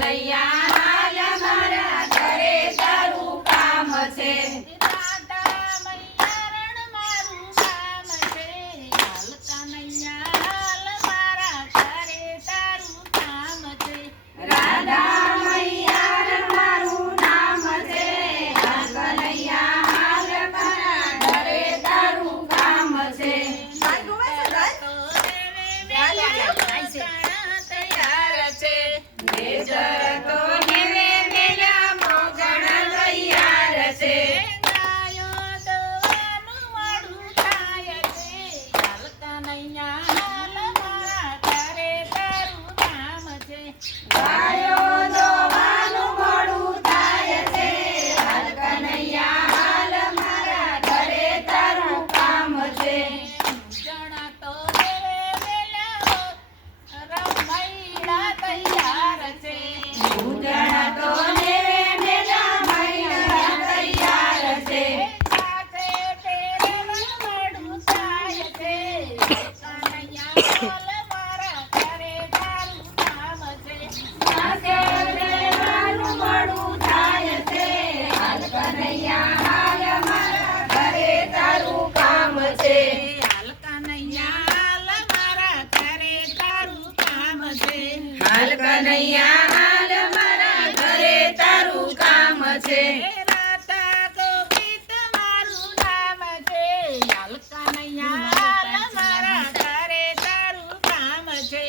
કનૈયા હાલ મારા ઘરે તારું કામ છે. રાધા મૈયા રણ મારું કામ છે. હાલ કનૈયા હાલ મારા ઘરે તારું કામ છે. રાધા મૈયા મારું નામ છે. હાલ કનૈયા હાલ મારા ઘરે તારું કામ છે. તૈયાર છે. મેજર તો નેવે મેલા મોગણ તૈયાર છે. ગાયો દવાનું વાળું થાય છે. હાલ કનૈયા હાલ મારા ઘરે તારું કામ છે. ગાયો દોવાનું મોડું થાય છે. હાલ કનૈયા હાલ મારા ઘરે તારું કામ છે. જણા તો વેલા રમૈડા તૈયાર છે. ઉજણ તો નેવે મેલા મૈડા તૈયાર છે. સાથે તેરવાનું વાળું થાય છે. કનૈયા હાલ મારા ઘરે તારું કામ છે. સાથે દેવાનું મોડું થાય છે. હાલ કનૈયા હાલ મારા ઘરે તારું કામ છે. હાલ કનૈયા હાલ મારા ઘરે તારું કામ છે. હાલ કનૈયા હાલ મારા ઘરે તારું કામ છે. રાધા ગોપી તમારું નામ છે. હાલ કનૈયા હાલ મારા ઘરે તારું કામ છે.